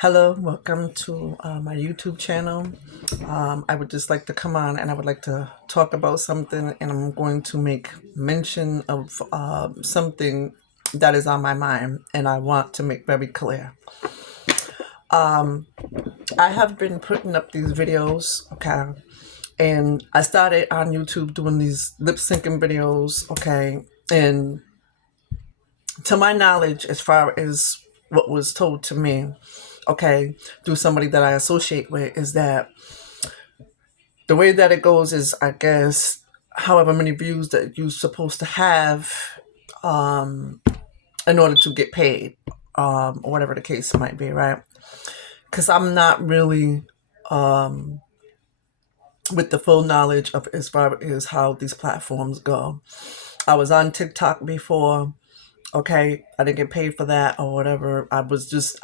Hello, welcome to my YouTube channel. I would just like to come on and I would like to talk about something, and I'm going to make mention of something that is on my mind and I want to make very clear. I have been putting up these videos, okay, and I started on YouTube doing these lip syncing videos, okay, and to my knowledge, as far as what was told to me, okay, through somebody that I associate with, is that the way that it goes is, I guess, however many views that you're supposed to have um, in order to get paid, or whatever the case might be, right? Because I'm not really with the full knowledge of as far as how these platforms go. I was on TikTok before. Okay, I didn't get paid for that or whatever. I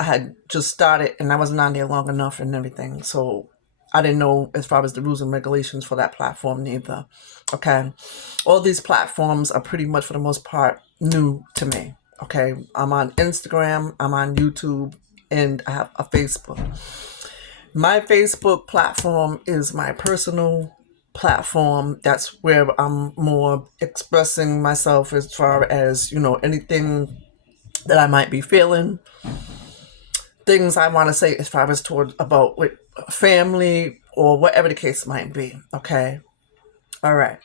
had just started and I wasn't on there long enough and everything. So I didn't know as far as the rules and regulations for that platform neither. Okay. All these platforms are pretty much for the most part new to me. Okay. I'm on Instagram, I'm on YouTube, and I have a Facebook. My Facebook platform is my personal platform. That's where I'm more expressing myself as far as, anything that I might be feeling, things I want to say as far as toward about with family or whatever the case might be. Okay. All right.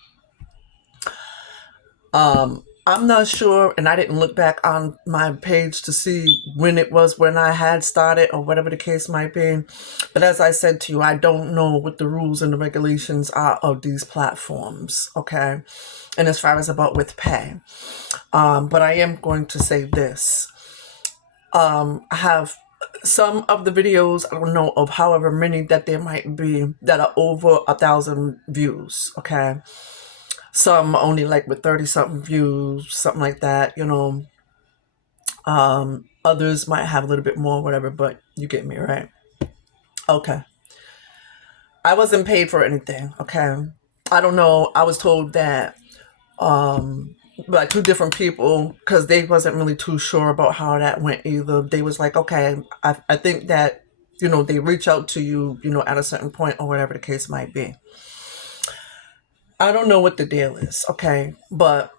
I'm not sure, and I didn't look back on my page to see when it was when I had started or whatever the case might be. But as I said to you, I don't know what the rules and the regulations are of these platforms, okay? And as far as about with pay. But I am going to say this. I have some of the videos, I don't know of however many that there might be, that are over 1,000 views, okay? Some only like with 30 something views, something like that. Others might have a little bit more, whatever, but you get me, right? Okay. I wasn't paid for anything, okay? I don't know. I was told that by two different people, because they wasn't really too sure about how that went either. They was like, okay, I think that, they reach out to you, at a certain point or whatever the case might be. I don't know what the deal is, okay? But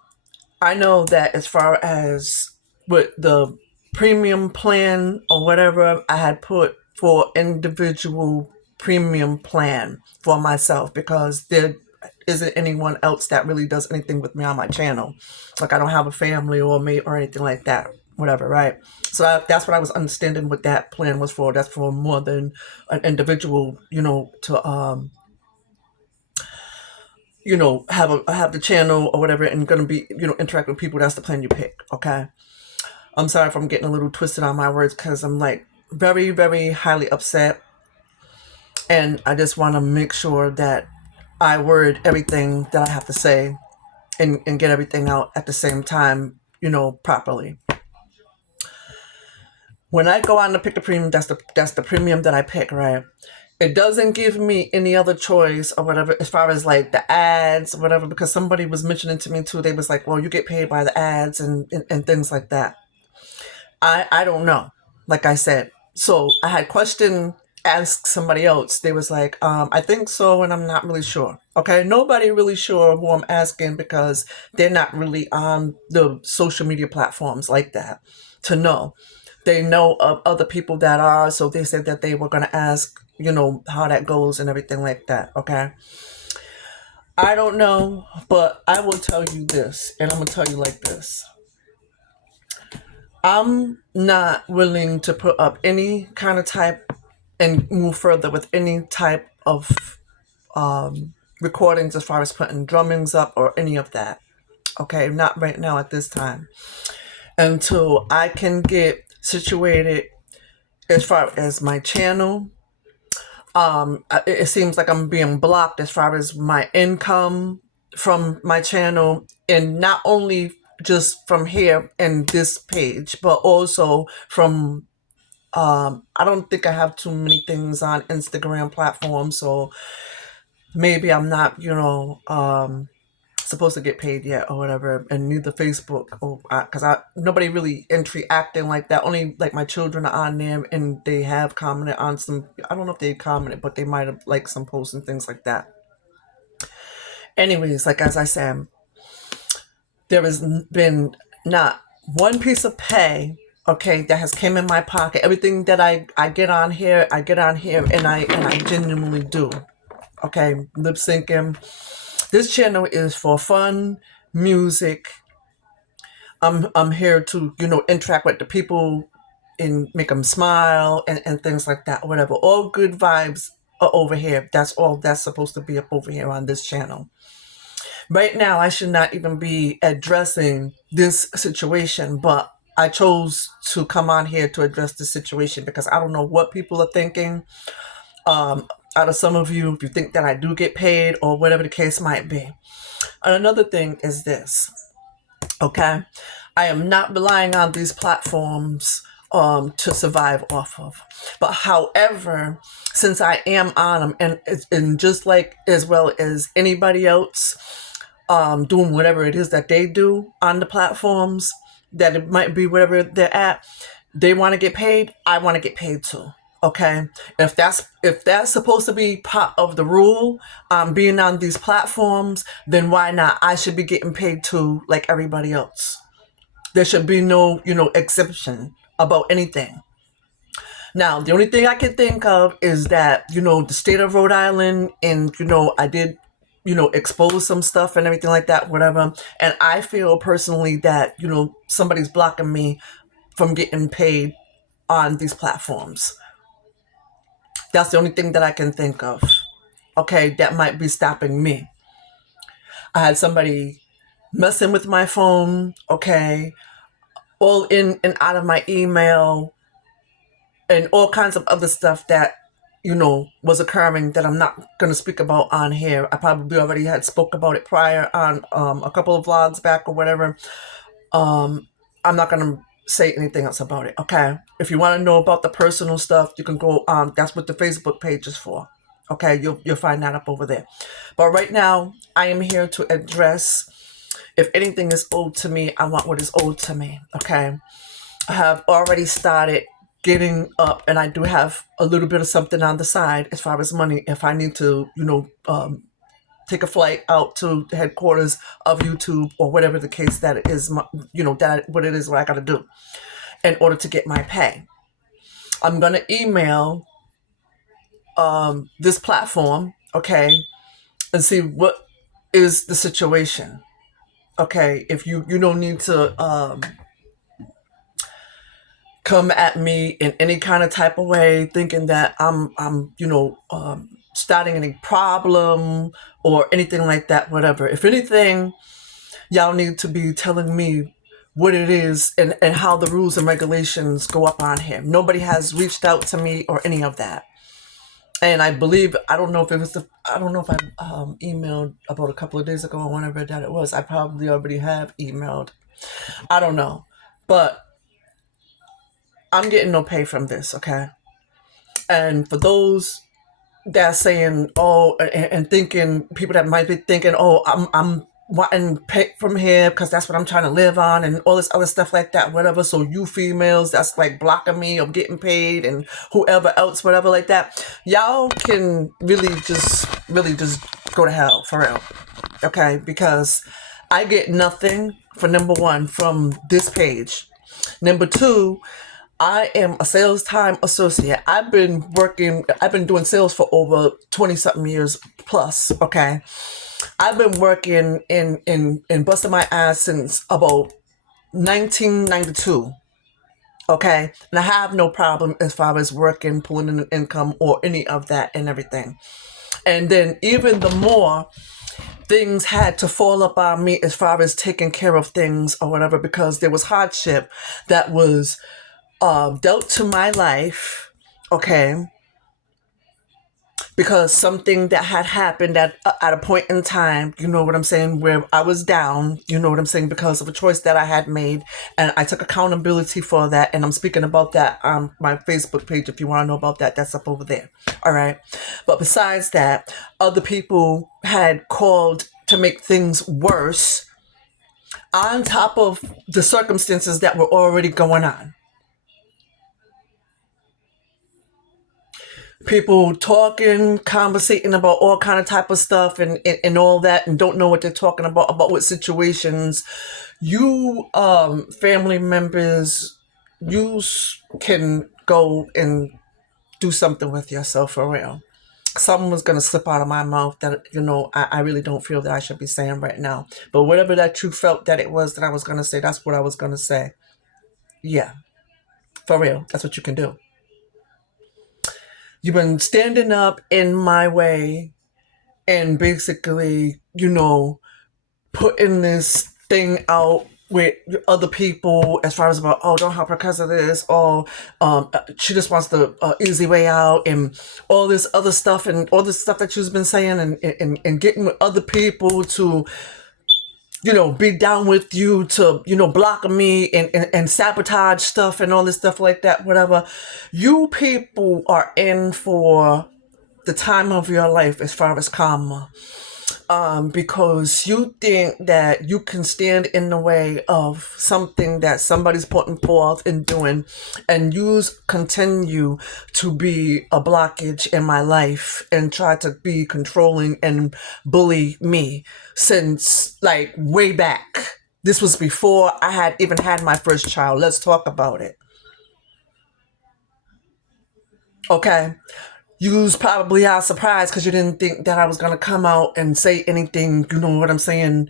I know that as far as with the premium plan or whatever, I had put for individual premium plan for myself, because there isn't anyone else that really does anything with me on my channel. Like, I don't have a family or mate or anything like that, whatever, right? So that's what I was understanding what that plan was for. That's for more than an individual, to have the channel or whatever, and gonna be, interact with people. That's the plan you pick. Okay. I'm sorry if I'm getting a little twisted on my words, because I'm like very, very highly upset. And I just want to make sure that I word everything that I have to say, and get everything out at the same time, properly. When I go on to pick the premium, that's the premium that I pick, right? It doesn't give me any other choice or whatever as far as like the ads or whatever, because somebody was mentioning to me too. They was like, well, you get paid by the ads and things like that. I don't know. Like I said, so I had asked somebody else. They was like, I think so, and I'm not really sure. Okay, nobody really sure who I'm asking, because they're not really on the social media platforms like that to know. They know of other people that are, so they said that they were going to ask, how that goes and everything like that. Okay, I don't know, but I will tell you this, and I'm gonna tell you like this. I'm not willing to put up any kind of type and move further with any type of recordings as far as putting drummings up or any of that. Okay, not right now at this time. Until I can get situated as far as my channel. It seems like I'm being blocked as far as my income from my channel, and not only just from here and this page, but also from I don't think I have too many things on Instagram platform, so maybe I'm not, supposed to get paid yet or whatever, and neither Facebook or because nobody really interacting like that. Only like my children are on there, and they have commented on some. I don't know if they commented, but they might have liked some posts and things like that. Anyways, like as I said, there has been not one piece of pay, okay, that has came in my pocket. Everything that I get on here, and I genuinely do. Okay, lip syncing. This channel is for fun, music. I'm here to, interact with the people and make them smile and things like that, whatever. All good vibes are over here. That's all that's supposed to be up over here on this channel. Right now, I should not even be addressing this situation, but I chose to come on here to address this situation because I don't know what people are thinking. Out of some of you, if you think that I do get paid or whatever the case might be. And another thing is this, okay? I am not relying on these platforms to survive off of. But however, since I am on them, and just like as well as anybody else, doing whatever it is that they do on the platforms, that it might be wherever they're at, they want to get paid, I want to get paid too. Okay, if that's supposed to be part of the rule, being on these platforms, then why not? I should be getting paid too, like everybody else. There should be no, exception about anything. Now, the only thing I can think of is that, the state of Rhode Island, and, I did, expose some stuff and everything like that, whatever. And I feel personally that, somebody's blocking me from getting paid on these platforms. That's the only thing that I can think of. Okay, that might be stopping me. I had somebody messing with my phone, okay, all in and out of my email, and all kinds of other stuff that, was occurring that I'm not going to speak about on here. I probably already had spoke about it prior on a couple of vlogs back or whatever. I'm not going to say anything else about it, okay? If you want to know about the personal stuff, you can go on. That's what the Facebook page is for, okay? You'll find that up over there. But right now, I am here to address, if anything is owed to me, I want what is owed to me, okay? I have already started getting up, and I do have a little bit of something on the side as far as money if I need to, take a flight out to the headquarters of YouTube or whatever the case that it is, what it is what I got to do in order to get my pay. I'm going to email this platform, okay, and see what is the situation. Okay, if you don't need to come at me in any kind of type of way, thinking that I'm starting any problem or anything like that, whatever. If anything, y'all need to be telling me what it is and how the rules and regulations go up on here. Nobody has reached out to me or any of that. And I believe, I don't know if I emailed about a couple of days ago or whenever that it was. I probably already have emailed. I don't know. But I'm getting no pay from this, okay? And for those that are saying, and thinking, people that might be thinking, I'm wanting pay from here because that's what I'm trying to live on and all this other stuff like that, whatever. So you females that's like blocking me of getting paid and whoever else, whatever like that, y'all can really just go to hell for real, okay? Because I get nothing for, number one, from this page. Number two, I am a sales time associate. I've been doing sales for over 20 something years plus, okay? I've been working in busting my ass since about 1992, okay? And I have no problem as far as working, pulling in an income or any of that and everything. And then even the more things had to fall up on me as far as taking care of things or whatever, because there was hardship that was dealt to my life, okay, because something that had happened at a point in time, you know what I'm saying, where I was down, you know what I'm saying, because of a choice that I had made, and I took accountability for that, and I'm speaking about that on my Facebook page. If you want to know about that, that's up over there. All right. But besides that, other people had called to make things worse on top of the circumstances that were already going on. People talking, conversating about all kind of type of stuff and all that, and don't know what they're talking about what situations. You family members, can go and do something with yourself for real. Something was gonna slip out of my mouth that I really don't feel that I should be saying right now. But whatever that you felt that it was that I was gonna say, that's what I was gonna say. Yeah, for real. That's what you can do. You've been standing up in my way and basically, putting this thing out with other people as far as about, oh, don't help her because of this, or she just wants the easy way out, and all this other stuff, and all this stuff that you've been saying, and getting with other people to be down with you, to block me and sabotage stuff and all this stuff like that, whatever. You people are in for the time of your life as far as karma, because you think that you can stand in the way of something that somebody's putting forth and doing, and you continue to be a blockage in my life and try to be controlling and bully me since like way back. This was before I had even had my first child. Let's talk about it. Okay. You was probably are surprised because you didn't think that I was going to come out and say anything, you know what I'm saying,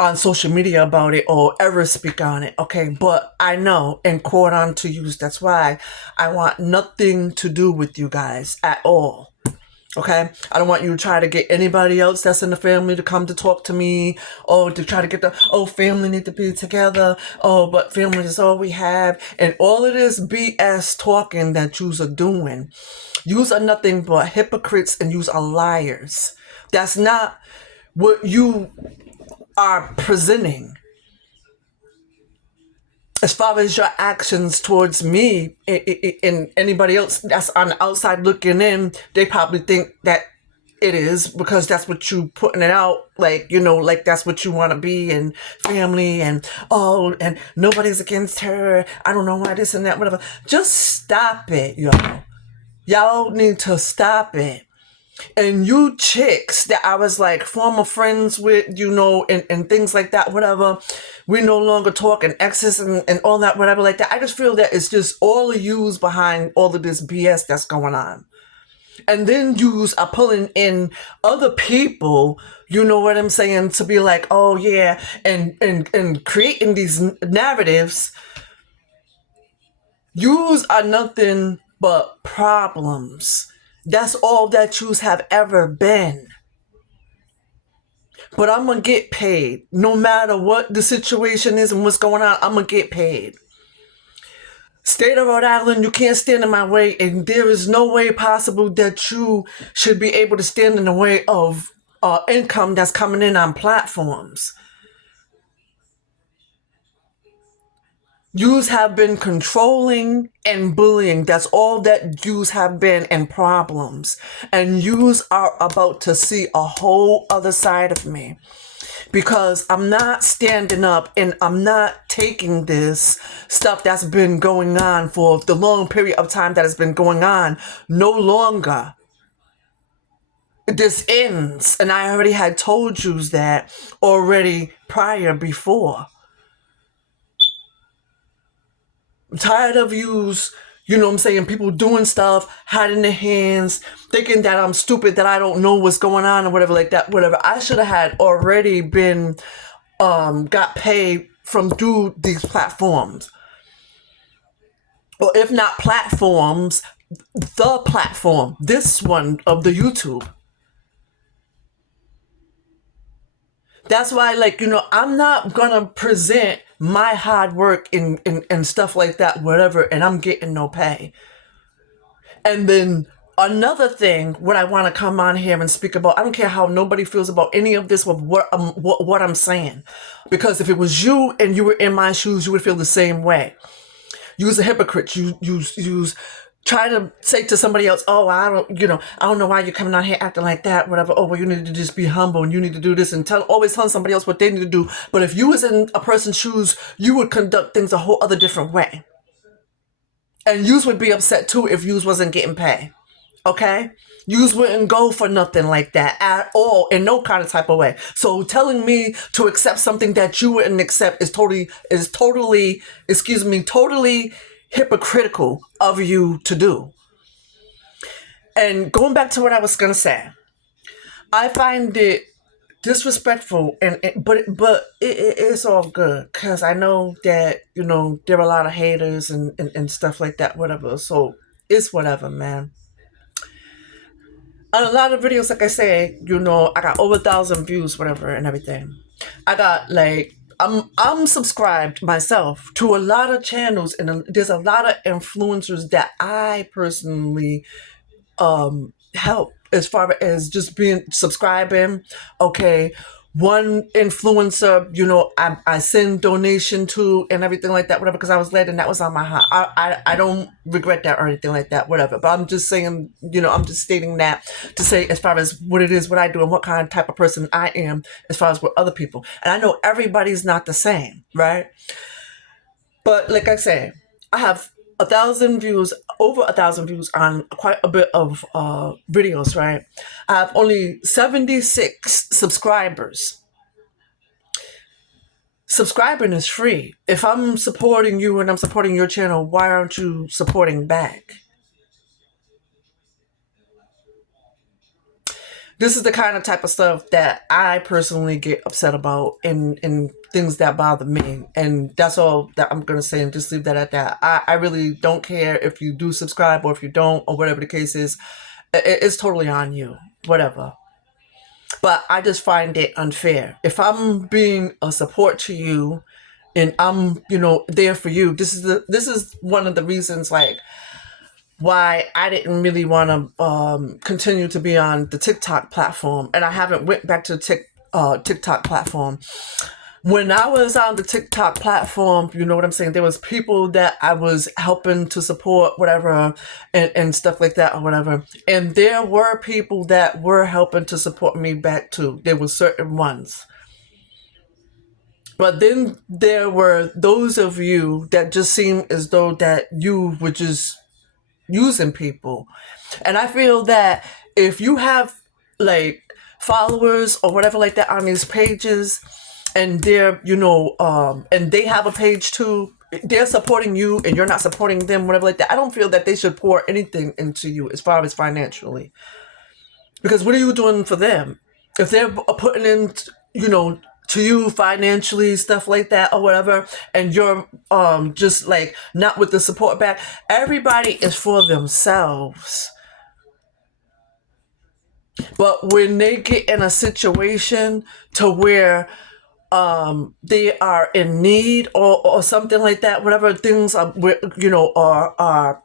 on social media about it or ever speak on it. Okay. But I know and quote on to use. That's why I want nothing to do with you guys at all. Okay, I don't want you to try to get anybody else that's in the family to come to talk to me, or to try to get family need to be together. Oh, but family is all we have, and all of this BS talking that yous are doing. Yous are nothing but hypocrites, and yous are liars. That's not what you are presenting. As far as your actions towards me and anybody else that's on the outside looking in, they probably think that it is because that's what you putting it out, like, like that's what you want to be, and family, and and nobody's against her. I don't know why this and that, whatever. Just stop it, y'all. Y'all need to stop it. And you chicks that I was like former friends with, and things like that, whatever, we no longer talk, and exes and all that, whatever, like that. I just feel that it's just all of yous behind all of this BS that's going on. And then yous are pulling in other people, you know what I'm saying, to be like, oh yeah, and creating these narratives. Yous are nothing but problems. That's all that yous have ever been. But I'm going to get paid. No matter what the situation is and what's going on, I'm going to get paid. State of Rhode Island, you can't stand in my way, and there is no way possible that you should be able to stand in the way of income that's coming in on platforms. Yous have been controlling and bullying. That's all that yous have been, and problems. And yous are about to see a whole other side of me. Because I'm not standing up and I'm not taking this stuff that's been going on for the long period of time that has been going on no longer. This ends. And I already had told yous that already before. I'm tired of yous, you know what I'm saying, people doing stuff, hiding their hands, thinking that I'm stupid, that I don't know what's going on or whatever like that, whatever. I should have had already been, got paid from through these platforms. Or if not platforms, the platform, this one of the YouTube. That's why, like, I'm not gonna present my hard work and stuff like that, whatever, and I'm getting no pay. And then Another thing, what I want to come on here and speak about, I don't care how nobody feels about any of this, with what I'm saying. Because if it was you and you were in my shoes, you would feel the same way. You's a hypocrite. You try to say to somebody else, oh, I don't know why you're coming out here acting like that, whatever. Oh, well, you need to just be humble and you need to do this, and always telling somebody else what they need to do. But if you was in a person's shoes, you would conduct things a whole other different way. And yous would be upset too if yous wasn't getting paid. Okay? Yous wouldn't go for nothing like that at all, in no kind of type of way. So telling me to accept something that you wouldn't accept is totally, totally hypocritical of you to do. And going back to what I was gonna say, I find it disrespectful, it's all good because I know that there are a lot of haters and stuff like that, whatever. So it's whatever, man. On a lot of videos, like I say, I got over 1,000 views, whatever, and everything. I got like I'm subscribed myself to a lot of channels, and there's a lot of influencers that I personally help as far as just being subscribing. Okay, one influencer, I send donation to and everything like that, whatever, because I was led and that was on my heart. I don't regret that or anything like that, whatever. But I'm just saying, I'm just stating that to say as far as what it is, what I do, and what kind of type of person I am as far as with other people. And I know everybody's not the same, right? But like I say, I have 1,000 views, over 1,000 views on quite a bit of videos, right? I have only 76 subscribers. Subscribing is free. If I'm supporting you and I'm supporting your channel, why aren't you supporting back? This is the kind of type of stuff that I personally get upset about, and things that bother me. And that's all that I'm going to say, and just leave that at that. I really don't care if you do subscribe or if you don't, or whatever the case is. It's totally on you, whatever. But I just find it unfair. If I'm being a support to you and I'm, there for you, this is one of the reasons, like, why I didn't really want to continue to be on the TikTok platform, and I haven't went back to the TikTok platform. When I was on the TikTok platform, you know what I'm saying, there was people that I was helping to support, whatever, and stuff like that or whatever. And there were people that were helping to support me back too. There were certain ones. But then there were those of you that just seemed as though that you were just using people. And I feel that if you have like followers or whatever like that on these pages, and they're and they have a page too, they're supporting you and you're not supporting them, whatever like that, I don't feel that they should pour anything into you as far as financially. Because what are you doing for them? If they're putting in to you financially, stuff like that or whatever, and you're just like not with the support back, everybody is for themselves. But when they get in a situation to where they are in need or something like that, whatever, things are are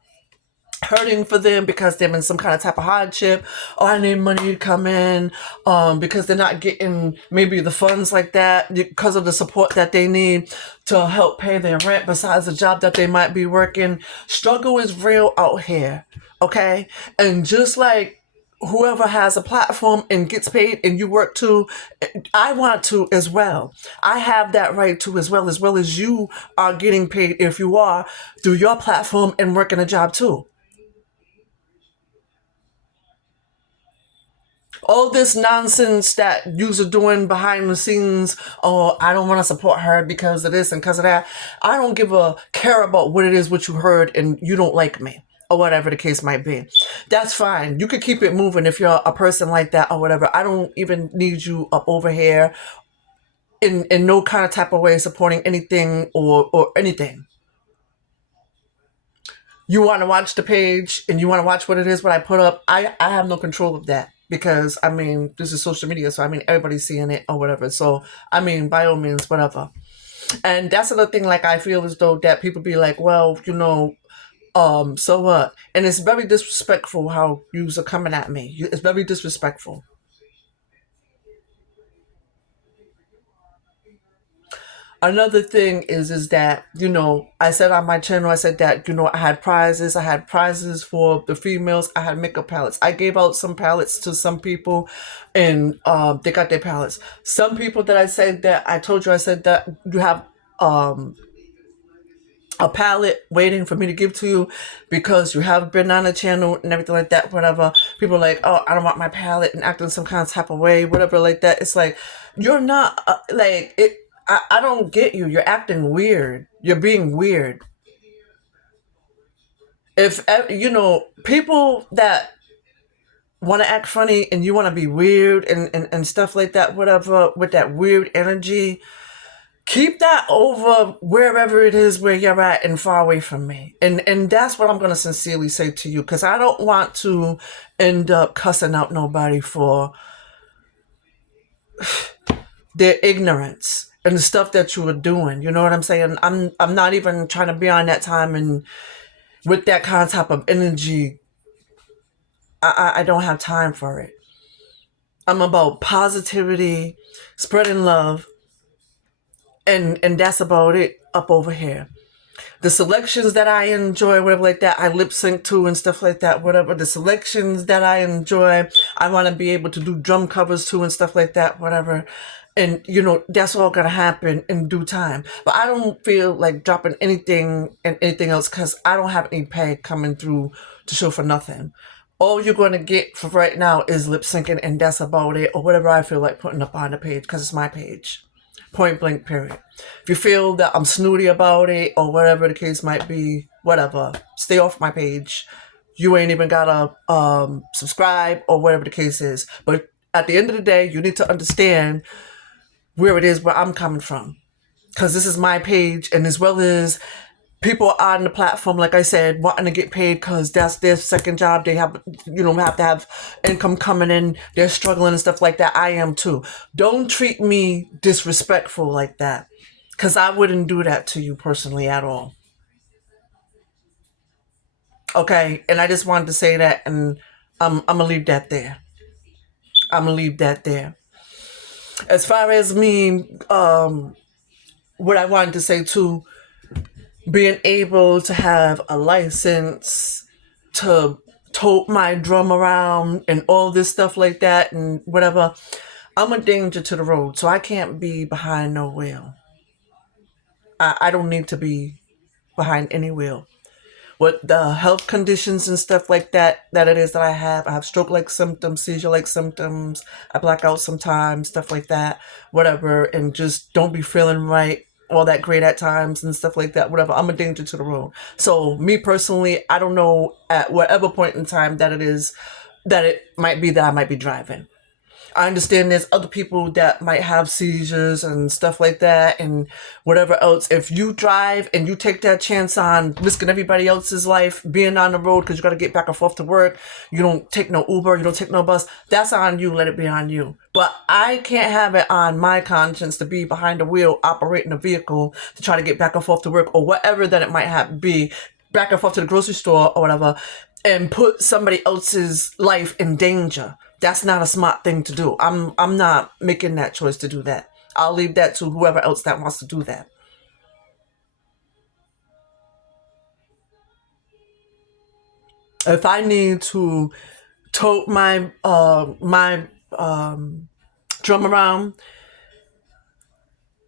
hurting for them because they're in some kind of type of hardship, or I need money to come in because they're not getting maybe the funds like that because of the support that they need to help pay their rent besides the job that they might be working. Struggle is real out here, okay? And just like whoever has a platform and gets paid and you work too, I want to as well. I have that right to as well as you are getting paid if you are through your platform and working a job too. All this nonsense that yous are doing behind the scenes, oh, I don't want to support her because of this and because of that. I don't give a care about what it is, what you heard, and you don't like me, or whatever the case might be. That's fine. You could keep it moving if you're a person like that or whatever. I don't even need you up over here in no kind of type of way supporting anything or anything. You want to watch the page and you want to watch what it is, what I put up. I have no control of that. Because, I mean, this is social media, so, I mean, everybody's seeing it or whatever. So, I mean, by all means, whatever. And that's another thing, like, I feel as though that people be like, well, So what? And it's very disrespectful how yous are coming at me. It's very disrespectful. Another thing is that, I said on my channel, I said that, I had prizes. I had prizes for the females. I had makeup palettes. I gave out some palettes to some people, and they got their palettes. Some people that I said that I told you, I said that you have um a palette waiting for me to give to you because you have been on the channel and everything like that, whatever. People are like, oh, I don't want my palette, and acting some kind of type of way, whatever, like that. It's like, you're not, like, it. I don't get you. You're acting weird. You're being weird. If, people that want to act funny and you want to be weird and stuff like that, whatever, with that weird energy, keep that over wherever it is where you're at and far away from me. And that's what I'm going to sincerely say to you, because I don't want to end up cussing out nobody for their ignorance and the stuff that you were doing. You know what I'm saying? I'm not even trying to be on that time, and with that kind of type of energy, I don't have time for it. I'm about positivity, spreading love, and that's about it up over here. The selections that I enjoy, whatever like that, I lip sync to and stuff like that, whatever. The selections that I enjoy, I want to be able to do drum covers to and stuff like that, whatever. And, that's all going to happen in due time. But I don't feel like dropping anything and anything else, because I don't have any pay coming through to show for nothing. All you're going to get for right now is lip syncing, and that's about it, or whatever I feel like putting up on the page, because it's my page. Point blank, period. If you feel that I'm snooty about it or whatever the case might be, whatever, stay off my page. You ain't even gotta subscribe or whatever the case is. But at the end of the day, you need to understand where it is where I'm coming from, because this is my page, and as well as people on the platform, like I said, wanting to get paid because that's their second job. They have, have to have income coming in. They're struggling and stuff like that. I am too. Don't treat me disrespectful like that, because I wouldn't do that to you personally at all. Okay? And I just wanted to say that, and I'm going to leave that there. I'm going to leave that there. As far as me, what I wanted to say too, being able to have a license to tote my drum around and all this stuff like that and whatever, I'm a danger to the road, so I can't be behind no wheel. I don't need to be behind any wheel. With the health conditions and stuff like that it is that I have stroke-like symptoms, seizure-like symptoms, I black out sometimes, stuff like that, whatever, and just don't be feeling right all that great at times and stuff like that, whatever. I'm a danger to the road. So me personally, I don't know at whatever point in time that it is that it might be that I might be driving. I understand there's other people that might have seizures and stuff like that and whatever else. If you drive and you take that chance on risking everybody else's life, being on the road because you got to get back and forth to work, you don't take no Uber, you don't take no bus, that's on you. Let it be on you. But I can't have it on my conscience to be behind the wheel operating a vehicle to try to get back and forth to work or whatever that it might have be, back and forth to the grocery store or whatever, and put somebody else's life in danger. That's not a smart thing to do. I'm not making that choice to do that. I'll leave that to whoever else that wants to do that. If I need to tote my drum around,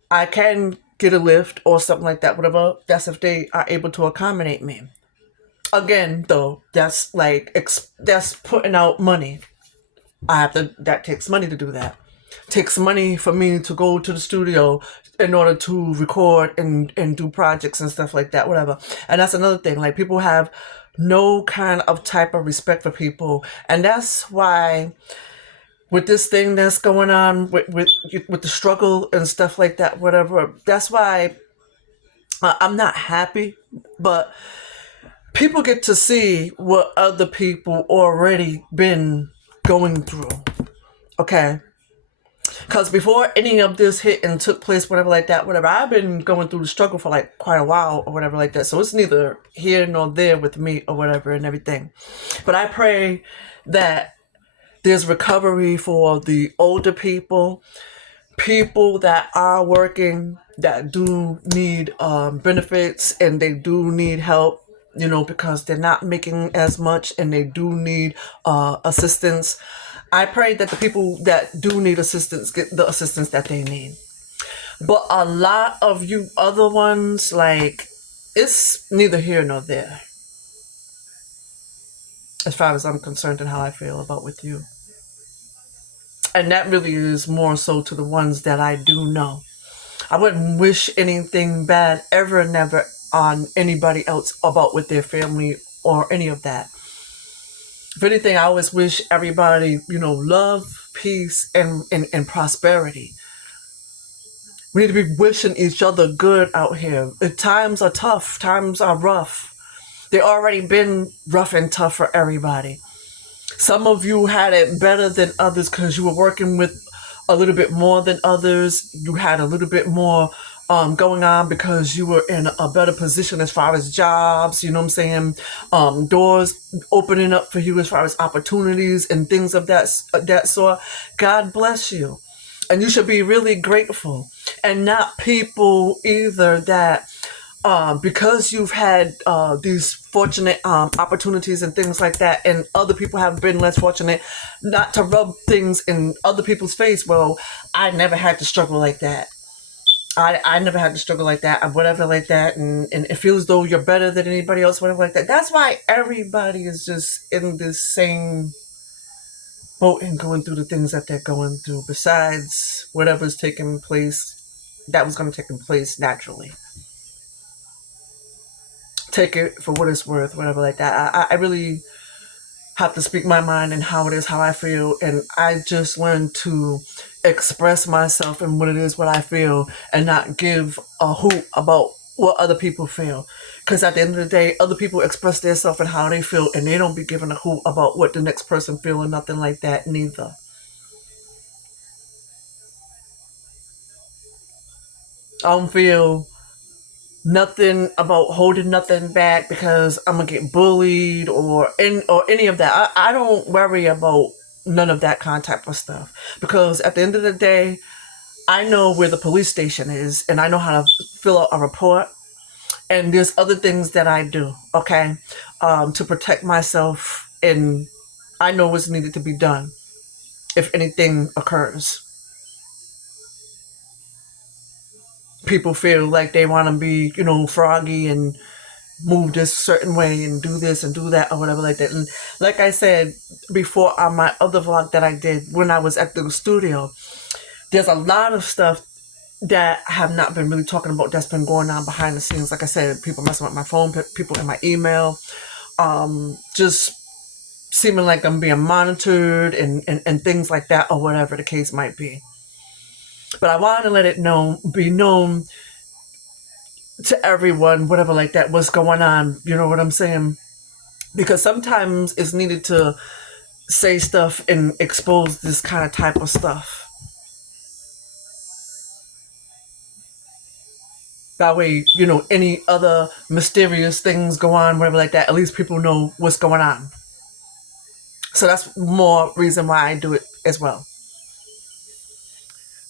I can get a lift or something like that, whatever. That's if they are able to accommodate me. Again, though, that's like that's putting out money. That takes money to do that. Takes money for me to go to the studio in order to record and do projects and stuff like that, whatever. And that's another thing. Like, people have no kind of type of respect for people. And that's why with this thing that's going on with the struggle and stuff like that, whatever, that's why I'm not happy, but people get to see what other people already been going through. Okay. Because before any of this hit and took place, whatever like that, whatever, I've been going through the struggle for like quite a while or whatever like that. So it's neither here nor there with me or whatever and everything. But I pray that there's recovery for the older people, people that are working, that do need benefits and they do need help, because they're not making as much and they do need assistance. I pray that the people that do need assistance get the assistance that they need. But a lot of you other ones, like, it's neither here nor there, as far as I'm concerned and how I feel about with you. And that really is more so to the ones that I do know. I wouldn't wish anything bad ever, never on anybody else about with their family or any of that. If anything, I always wish everybody, love, peace, and prosperity. We need to be wishing each other good out here. Times are tough. Times are rough. They already been rough and tough for everybody. Some of you had it better than others because you were working with a little bit more than others. You had a little bit more going on because you were in a better position as far as jobs, you know what I'm saying? Doors opening up for you as far as opportunities and things of that sort. God bless you. And you should be really grateful. And not people either that because you've had these fortunate opportunities and things like that, and other people have been less fortunate, not to rub things in other people's face. Well, I never had to struggle like that. I never had to struggle like that, or whatever like that, and it feels as though you're better than anybody else, whatever like that. That's why everybody is just in this same boat and going through the things that they're going through, besides whatever's taking place, that was going to take place naturally. Take it for what it's worth, whatever like that. I really have to speak my mind and how it is, how I feel, and I just learned to express myself and what it is, what I feel, and not give a hoot about what other people feel. Because at the end of the day, other people express themselves and how they feel, and they don't be giving a hoot about what the next person feel or nothing like that neither. I don't feel nothing about holding nothing back because I'm gonna get bullied or any of that. I don't worry about none of that kind of stuff, because at the end of the day, I know where the police station is and I know how to fill out a report, and there's other things that I do, okay, to protect myself, and I know what's needed to be done if anything occurs. People feel like they want to be, froggy and move this certain way and do this and do that or whatever like that. And like I said before on my other vlog that I did when I was at the studio, there's a lot of stuff that I have not been really talking about that's been going on behind the scenes. Like I said, people messing with my phone, people in my email, just seeming like I'm being monitored and things like that or whatever the case might be. But I want to let it be known to everyone, whatever like that, what's going on. You know what I'm saying? Because sometimes it's needed to say stuff and expose this kind of type of stuff. That way, any other mysterious things go on, whatever like that, at least people know what's going on. So that's more reason why I do it as well.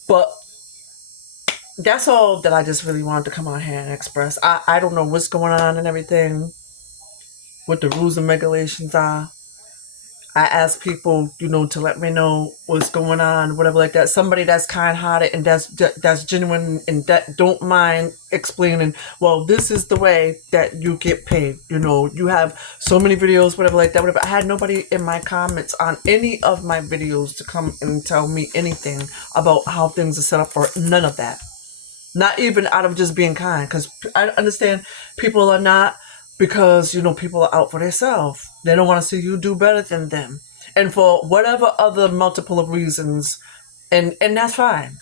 But that's all that I just really wanted to come on here and express. I don't know what's going on and everything, what the rules and regulations are. I ask people, to let me know what's going on, whatever like that. Somebody that's kind-hearted and that's genuine and that don't mind explaining, well, this is the way that you get paid. You have so many videos, whatever like that, whatever. I had nobody in my comments on any of my videos to come and tell me anything about how things are set up, or none of that. Not even out of just being kind, because I understand people are not, because, people are out for themselves. They don't want to see you do better than them. And for whatever other multiple of reasons, and that's fine.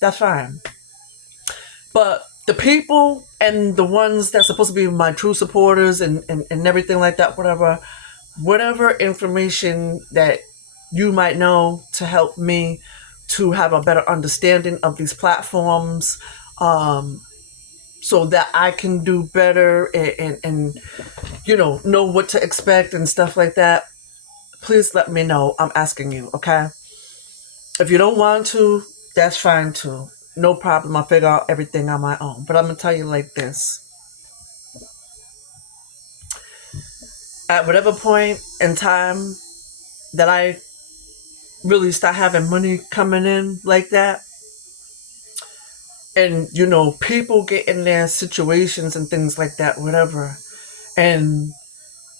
That's fine. But the people and the ones that's supposed to be my true supporters and everything like that, whatever information that you might know to help me to have a better understanding of these platforms, so that I can do better and know what to expect and stuff like that. Please let me know. I'm asking you, okay? If you don't want to, that's fine too. No problem. I'll figure out everything on my own. But I'm going to tell you like this. At whatever point in time that I really start having money coming in like that, and people get in their situations and things like that, whatever, and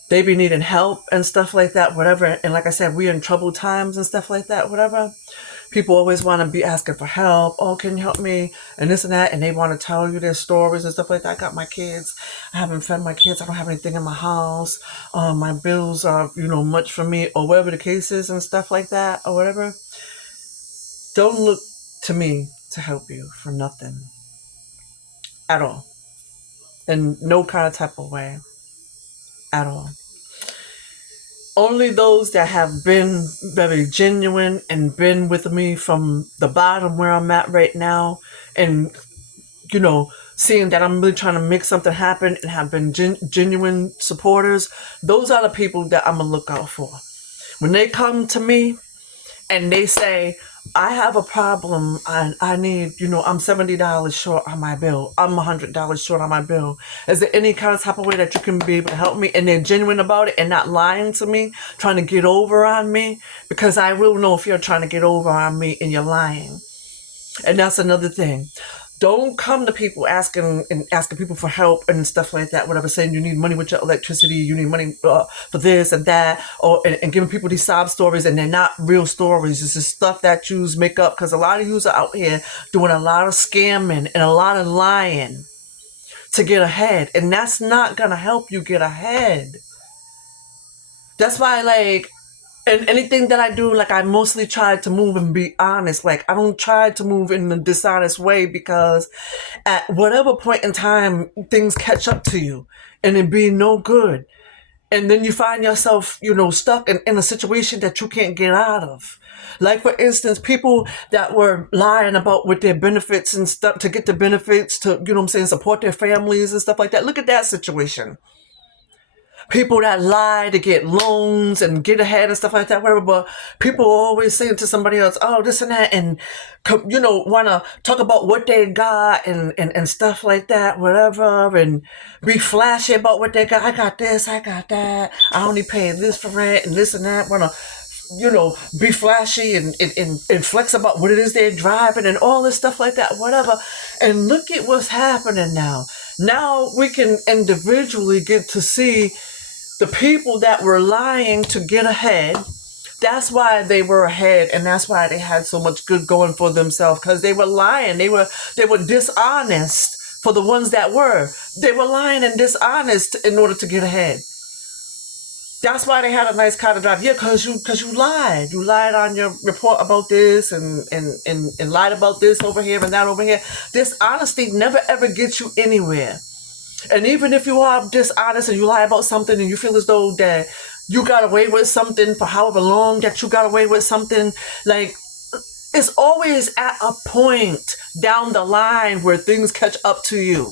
they be needing help and stuff like that, whatever, and like I said, we in troubled times and stuff like that, whatever, people always want to be asking for help. Oh, can you help me? And this and that. And they want to tell you their stories and stuff like that. I got my kids. I haven't fed my kids. I don't have anything in my house. My bills are, much for me, or whatever the case is and stuff like that, or whatever. Don't look to me to help you for nothing at all. In no kind of type of way at all. Only those that have been very genuine and been with me from the bottom where I'm at right now, and seeing that I'm really trying to make something happen and have been genuine supporters, those are the people that I'm gonna look out for. When they come to me and they say, I have a problem, I need, I'm $70 short on my bill, I'm $100 short on my bill, is there any kind of type of way that you can be able to help me? And they're genuine about it and not lying to me, trying to get over on me, because I will know if you're trying to get over on me and you're lying. And that's another thing. Don't come to people asking people for help and stuff like that, whatever, saying you need money with your electricity, you need money for this and that, and giving people these sob stories, and they're not real stories. It's just stuff that you make up, because a lot of yous are out here doing a lot of scamming and a lot of lying to get ahead, and that's not gonna help you get ahead. That's why, and anything that I do, I mostly try to move and be honest. I don't try to move in a dishonest way, because at whatever point in time things catch up to you and it be no good, and then you find yourself, stuck in a situation that you can't get out of. Like, for instance, people that were lying about with their benefits and stuff to get the benefits to, support their families and stuff like that. Look at that situation. People that lie to get loans and get ahead and stuff like that, whatever, but people are always saying to somebody else, oh, this and that, and, want to talk about what they got and stuff like that, whatever, and be flashy about what they got. I got this, I got that, I only paid this for rent and this and that, want to, be flashy and flex about what it is they're driving and all this stuff like that, whatever. And look at what's happening now. Now we can individually get to see the people that were lying to get ahead. That's why they were ahead, and that's why they had so much good going for themselves, because they were lying. They were dishonest. For the ones that they were lying and dishonest in order to get ahead. That's why they had a nice car to drive. Yeah, because you lied. You lied on your report about this and lied about this over here and that over here. Dishonesty never ever gets you anywhere. And even if you are dishonest and you lie about something and you feel as though that you got away with something for however long that you got away with something, it's always at a point down the line where things catch up to you.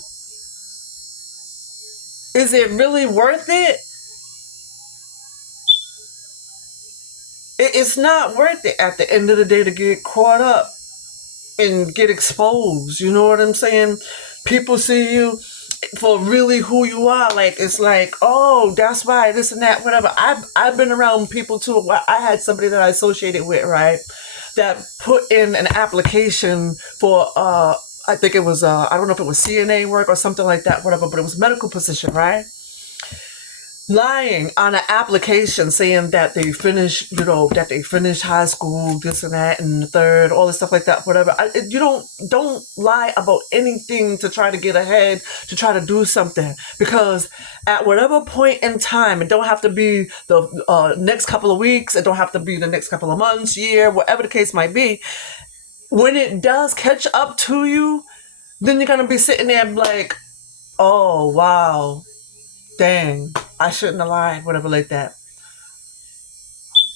Is it really worth it? It's not worth it at the end of the day to get caught up and get exposed. You know what I'm saying? People see you for really who you are. It's oh, that's why this and that, whatever. I've been around people too. I had somebody that I associated with, right, that put in an application for I think it was I don't know if it was CNA work or something like that, whatever, but it was a medical position, right? Lying on an application saying that they finished, that they finished high school, this and that, and the third, all this stuff like that, whatever. You don't lie about anything to try to get ahead, to try to do something, because at whatever point in time, it don't have to be the next couple of weeks, it don't have to be the next couple of months, year, whatever the case might be. When it does catch up to you, then you're gonna be sitting there like, oh wow. Dang, I shouldn't have lied, whatever like that.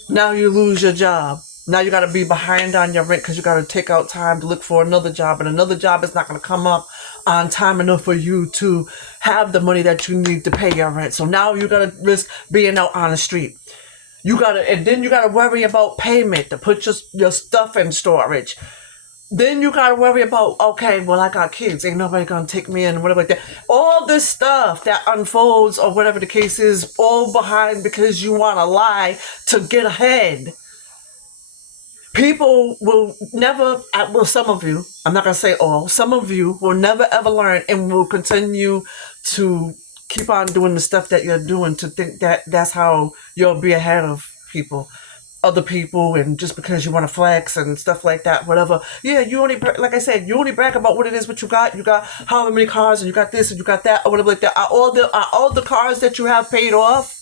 Now you lose your job. Now you got to be behind on your rent because you got to take out time to look for another job, and another job is not going to come up on time enough for you to have the money that you need to pay your rent. So now you got to risk being out on the street. And then you gotta worry about payment to put your stuff in storage. Then you gotta worry about, okay, well, I got kids, ain't nobody gonna take me in, whatever like that. All this stuff that unfolds, or whatever the case is, all behind because you wanna lie to get ahead. People will never, well, some of you, I'm not gonna say all, some of you will never ever learn and will continue to keep on doing the stuff that you're doing to think that that's how you'll be ahead of other people, and just because you want to flex and stuff like that, whatever. Yeah, you only, like I said, you only brag about what it is, what you got. You got how many cars, and you got this, and you got that, or whatever like that. Are all the cars that you have paid off?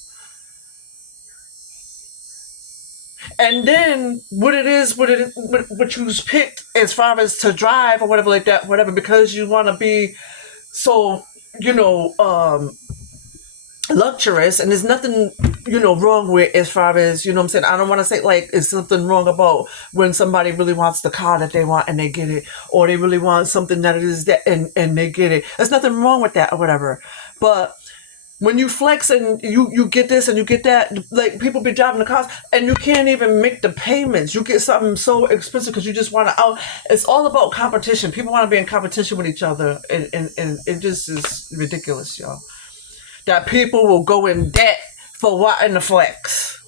And then what you picked as far as to drive or whatever like that, whatever, because you want to be so, you know, luxurious, and there's nothing, wrong with, as far as, what I'm saying, I don't want to say like it's something wrong about when somebody really wants the car that they want and they get it, or they really want something that it is that and they get it. There's nothing wrong with that or whatever. But when you flex and you get this and you get that, like, people be driving the cars and you can't even make the payments. You get something so expensive because you just want to out. It's all about competition. People want to be in competition with each other, and it just is ridiculous, y'all. That people will go in debt for wanting to flex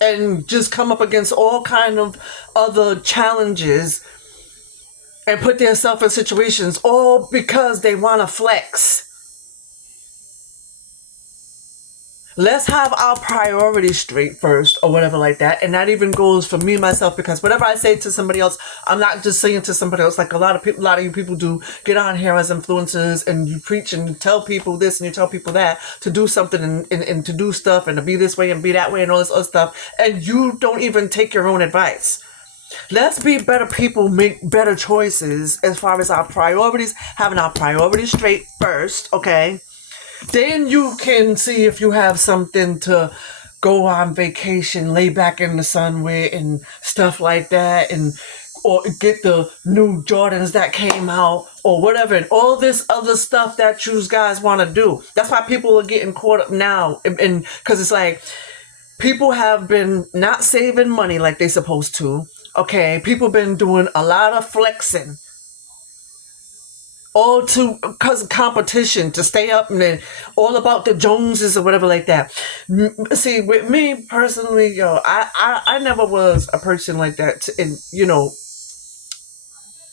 and just come up against all kind of other challenges and put themselves in situations all because they want to flex. Let's have our priorities straight first, or whatever like that. And that even goes for me, myself, because whatever I say to somebody else, I'm not just saying to somebody else. Like a lot of you people do get on here as influencers, and you preach and you tell people this and you tell people that to do something, and to do stuff, and to be this way and be that way and all this other stuff. And you don't even take your own advice. Let's be better people, make better choices as far as our priorities, having our priorities straight first, okay? Then you can see if you have something to go on vacation, lay back in the sun with, and stuff like that, or get the new Jordans that came out, or whatever, and all this other stuff that you guys want to do. That's why people are getting caught up now, and because it's like people have been not saving money like they're supposed to. Okay, people been doing a lot of flexing. All because of competition, to stay up, and then all about the Joneses or whatever like that. See, with me personally, I never was a person like that. And,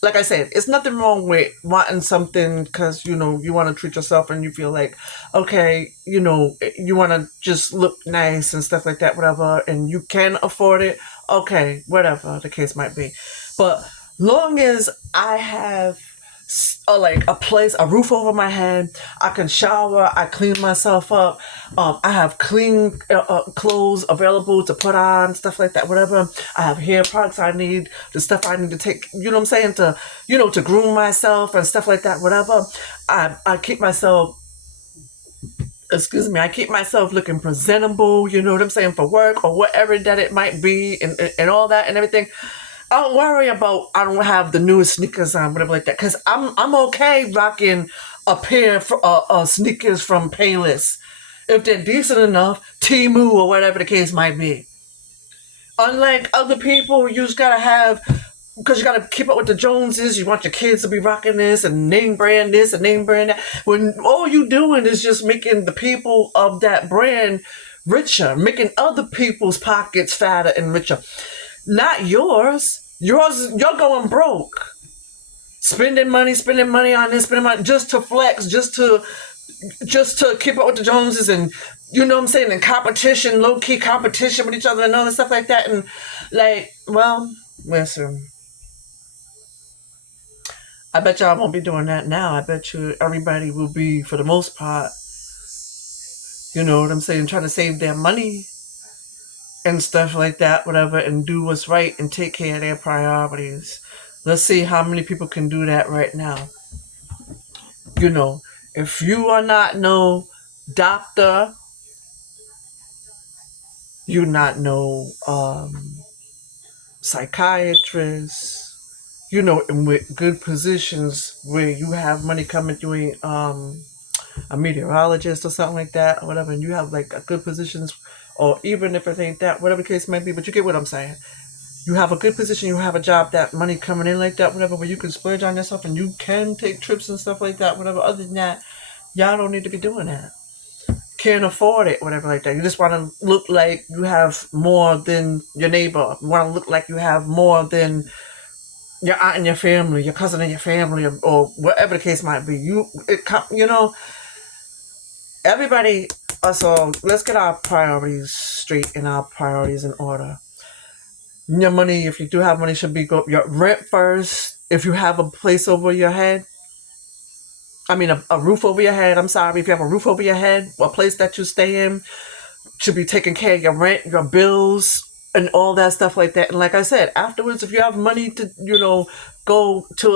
like I said, it's nothing wrong with wanting something because, you want to treat yourself and you feel like, okay, you want to just look nice and stuff like that, whatever, and you can afford it. Okay, whatever the case might be. But long as I have like a roof over my head, I can shower, I clean myself up, I have clean clothes available to put on, stuff like that, whatever. I have hair products I need, the stuff I need to take, what I'm saying, to to groom myself and stuff like that, whatever. I keep myself, I keep myself looking presentable, you know what I'm saying, for work or whatever that it might be, and all that and everything. I don't worry about, I don't have the newest sneakers on, whatever like that, because I'm okay rocking a pair of sneakers from Payless. If they're decent enough, Temu or whatever the case might be. Unlike other people, you just gotta have, because you gotta keep up with the Joneses, you want your kids to be rocking this and name brand this and name brand that, when all you doing is just making the people of that brand richer, making other people's pockets fatter and richer. Not yours. Yours, you're going broke. Spending money on this, spending money just to flex, just to keep up with the Joneses, and what I'm saying, in competition, low key competition with each other and all this stuff like that. And like, well, listen, I bet y'all won't be doing that now. I bet you everybody will be, for the most part, what I'm saying, trying to save their money and stuff like that, whatever, and do what's right and take care of their priorities. Let's see how many people can do that right now. If you are not no doctor, You not know psychiatrists. You know, in with good positions where you have money coming through, a meteorologist or something like that or whatever, and you have like a good positions, or even if it ain't that, whatever the case might be, but you get what I'm saying. You have a good position, you have a job, that money coming in like that, whatever, where you can splurge on yourself and you can take trips and stuff like that, whatever. Other than that, y'all don't need to be doing that. Can't afford it, whatever like that. You just want to look like you have more than your neighbor. You want to look like you have more than your aunt and your family, your cousin and your family, or whatever the case might be. You know, everybody. So let's get our priorities straight and our priorities in order. Your money, if you do have money, should be your rent first. If you have a place over your head, I mean a roof over your head. I'm sorry, if you have a roof over your head, a place that you stay in should be taking care of your rent, your bills, and all that stuff like that. And like I said, afterwards, if you have money to, go to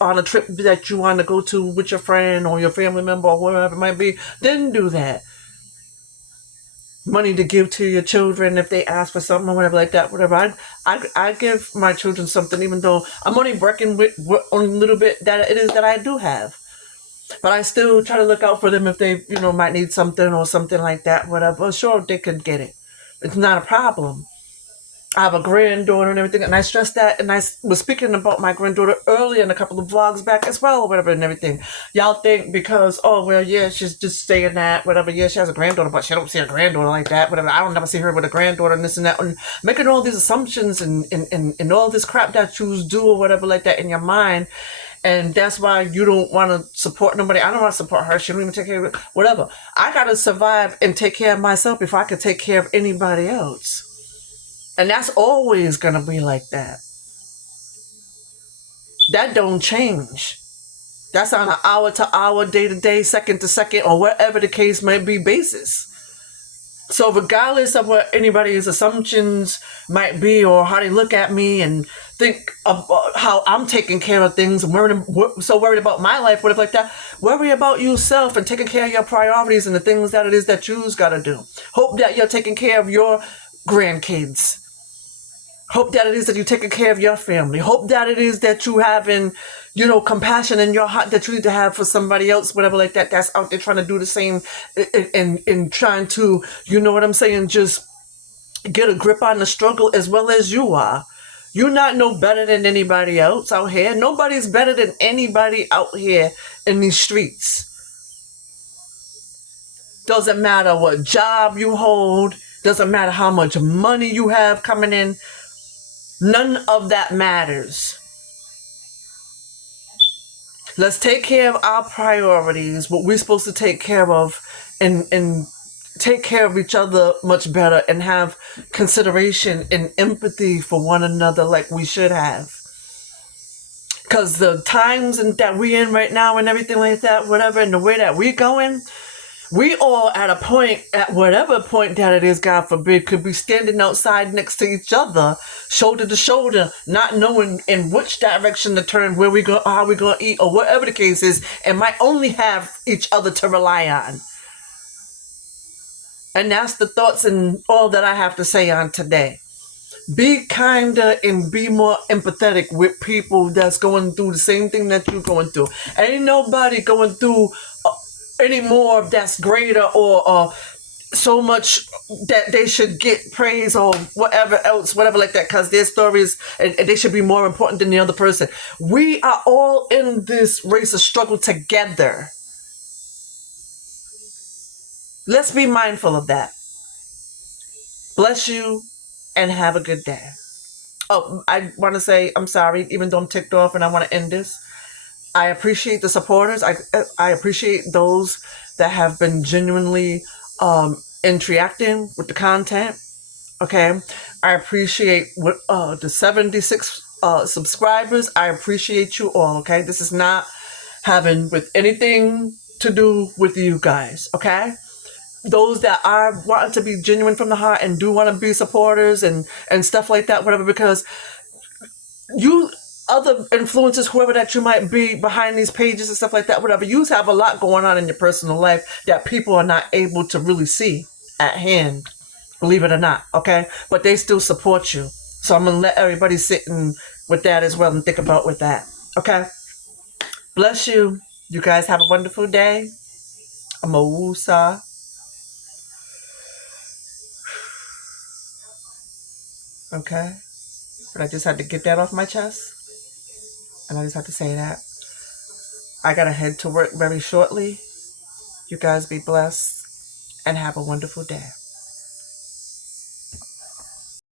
on a trip that you want to go to with your friend or your family member or whatever it might be, then do that. Money to give to your children if they ask for something or whatever like that, whatever. I give my children something, even though I'm only working with on a little bit that it is that I do have. But I still try to look out for them if they, might need something or something like that, whatever. Sure, they could get it. It's not a problem. I have a granddaughter and everything, and I stressed that, and I was speaking about my granddaughter earlier in a couple of vlogs back as well, whatever, and everything. Y'all think because, oh, well, yeah, she's just saying that, whatever, yeah, she has a granddaughter, but she don't see a granddaughter like that, whatever. I don't never see her with a granddaughter and this and that, and making all these assumptions and all this crap that you do or whatever like that in your mind. And that's why you don't want to support nobody. I don't want to support her. She don't even take care of it. Whatever. I got to survive and take care of myself before I can take care of anybody else. And that's always going to be like that. That don't change. That's on an hour to hour, day to day, second to second, or whatever the case may be basis. So regardless of what anybody's assumptions might be or how they look at me and think about how I'm taking care of things and so worried about my life, whatever like that, worry about yourself and taking care of your priorities and the things that it is that you's got to do. Hope that you're taking care of your grandkids. Hope that it is that you're taking care of your family. Hope that it is that you having, compassion in your heart that you need to have for somebody else, whatever like that, that's out there trying to do the same and trying to, what I'm saying, just get a grip on the struggle as well as you are. You're not no better than anybody else out here. Nobody's better than anybody out here in these streets. Doesn't matter what job you hold. Doesn't matter how much money you have coming in. None of that matters. Let's take care of our priorities, what we're supposed to take care of, and take care of each other much better and have consideration and empathy for one another like we should have. Because the times that we're in right now and everything like that, whatever, and the way that we're going, we all at a point, at whatever point that it is, God forbid, could be standing outside next to each other, shoulder to shoulder, not knowing in which direction to turn, where we go, how we gonna eat, or whatever the case is, and might only have each other to rely on. And that's the thoughts and all that I have to say on today. Be kinder and be more empathetic with people that's going through the same thing that you're going through. Ain't nobody going through any more that's greater or so much that they should get praise or whatever else, whatever like that, because their stories and they should be more important than the other person. We are all in this race of struggle together. Let's be mindful of that. Bless you and have a good day. Oh, I want to say I'm sorry, even though I'm ticked off and I want to end this. I appreciate the supporters. I appreciate those that have been genuinely interacting with the content. Okay, I appreciate the 76 subscribers. I appreciate you all. Okay, this is not having with anything to do with you guys. Okay, those that are wanting to be genuine from the heart and do want to be supporters and stuff like that, whatever, because you other influencers, whoever that you might be behind these pages and stuff like that, whatever, you have a lot going on in your personal life that people are not able to really see at hand. believe it or not, okay? But they still support you. So I'm going to let everybody sit in with that as well and think about with that, okay? Bless you. You guys have a wonderful day. I'm a woosah. Okay? But I just had to get that off my chest. And I just had to say that. I got to head to work very shortly. You guys be blessed and have a wonderful day.